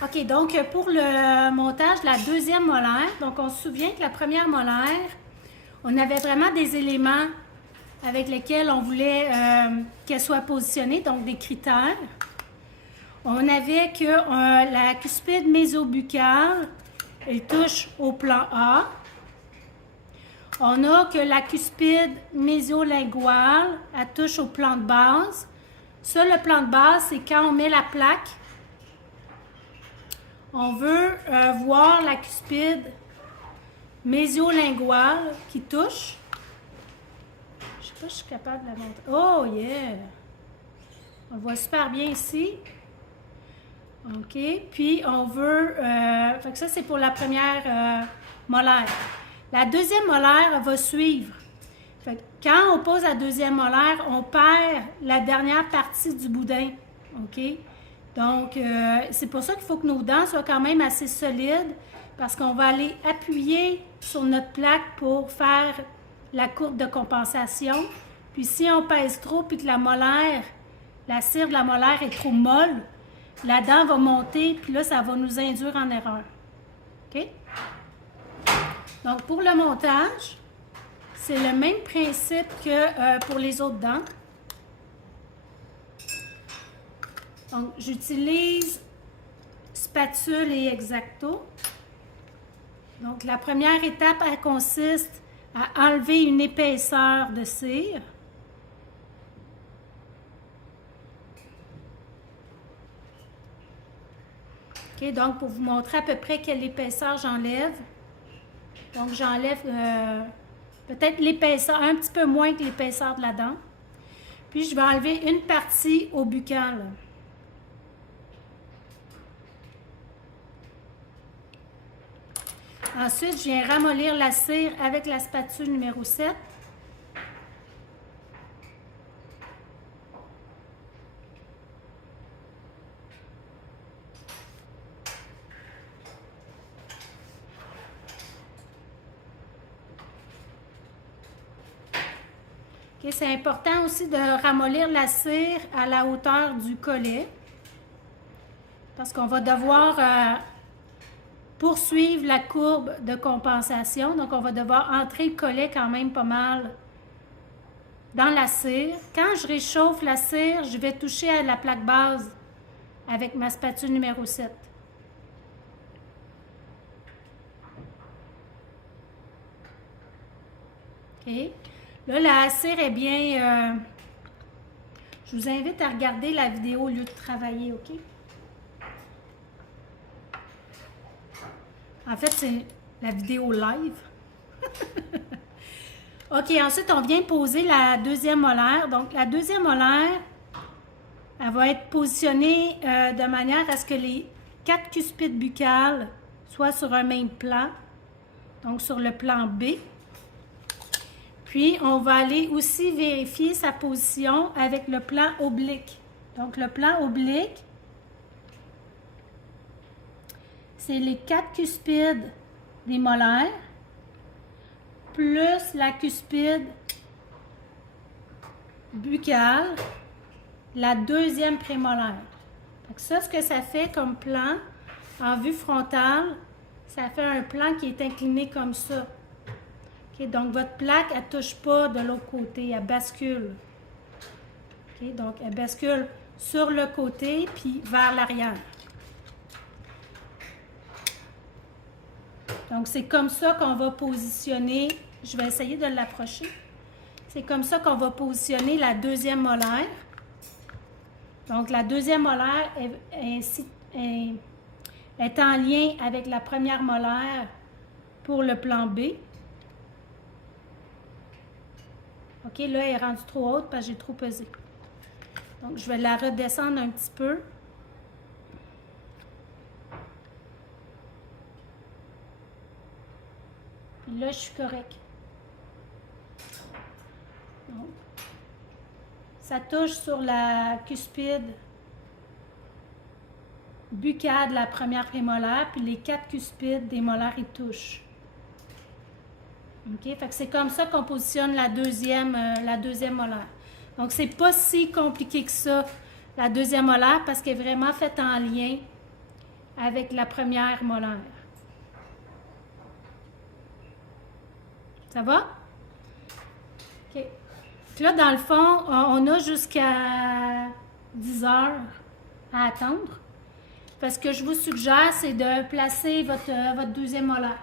OK, donc pour le montage de la deuxième molaire, donc on se souvient que la première molaire, on avait vraiment des éléments avec lesquels on voulait qu'elle soit positionnée, donc des critères. On avait que la cuspide mésobuccale, elle touche au plan A. On a que la cuspide mésiolinguale, elle touche au plan de base. Ça, le plan de base, c'est quand on met la plaque. On veut voir la cuspide mésiolinguale qui touche. Je ne sais pas si je suis capable de la montrer. Oh yeah! On le voit super bien ici. OK. Puis on veut... fait que ça, c'est pour la première molaire. La deuxième molaire va suivre. Fait que quand on pose la deuxième molaire, on perd la dernière partie du boudin. OK? Donc, c'est pour ça qu'il faut que nos dents soient quand même assez solides parce qu'on va aller appuyer sur notre plaque pour faire la courbe de compensation. Puis si on pèse trop puis que la molaire, la cire de la molaire est trop molle, la dent va monter puis là, ça va nous induire en erreur. OK? Donc, pour le montage, c'est le même principe que pour les autres dents. Donc, j'utilise spatule et X-Acto. Donc, la première étape, elle consiste à enlever une épaisseur de cire. OK, donc, pour vous montrer à peu près quelle épaisseur j'enlève. Donc, j'enlève peut-être l'épaisseur, un petit peu moins que l'épaisseur de la dent. Puis, je vais enlever une partie au buccal. Ensuite, je viens ramollir la cire avec la spatule numéro 7. Okay, c'est important aussi de ramollir la cire à la hauteur du collet parce qu'on va devoir poursuivre la courbe de compensation. Donc, on va devoir entrer le collet quand même pas mal dans la cire. Quand je réchauffe la cire, je vais toucher à la plaque base avec ma spatule numéro 7. OK. Là, la cire est bien... je vous invite à regarder la vidéo au lieu de travailler, OK? En fait, c'est la vidéo live. OK, ensuite, on vient poser la deuxième molaire. Donc, la deuxième molaire, elle va être positionnée de manière à ce que les 4 cuspides buccales soient sur un même plan, donc sur le plan B. Puis, on va aller aussi vérifier sa position avec le plan oblique. Donc, le plan oblique, c'est les 4 cuspides des molaires plus la cuspide buccale, la deuxième prémolaire. Donc ça, ce que ça fait comme plan, en vue frontale, ça fait un plan qui est incliné comme ça. Okay, donc votre plaque, elle ne touche pas de l'autre côté, elle bascule. Okay, donc elle bascule sur le côté puis vers l'arrière. Donc, c'est comme ça qu'on va positionner, je vais essayer de l'approcher. C'est comme ça qu'on va positionner la deuxième molaire. Donc, la deuxième molaire est en lien avec la première molaire pour le plan B. OK, là, elle est rendue trop haute parce que j'ai trop pesé. Donc, je vais la redescendre un petit peu. Puis là, je suis correct. Donc, ça touche sur la cuspide buccale de la première prémolaire, puis les 4 cuspides des molaires, ils touchent. OK? Fait que c'est comme ça qu'on positionne la deuxième molaire. Donc, c'est pas si compliqué que ça, la deuxième molaire, parce qu'elle est vraiment faite en lien avec la première molaire. Ça va? OK. Donc là, dans le fond, on a jusqu'à 10 heures à attendre. Parce que je vous suggère, c'est de placer votre deuxième molaire.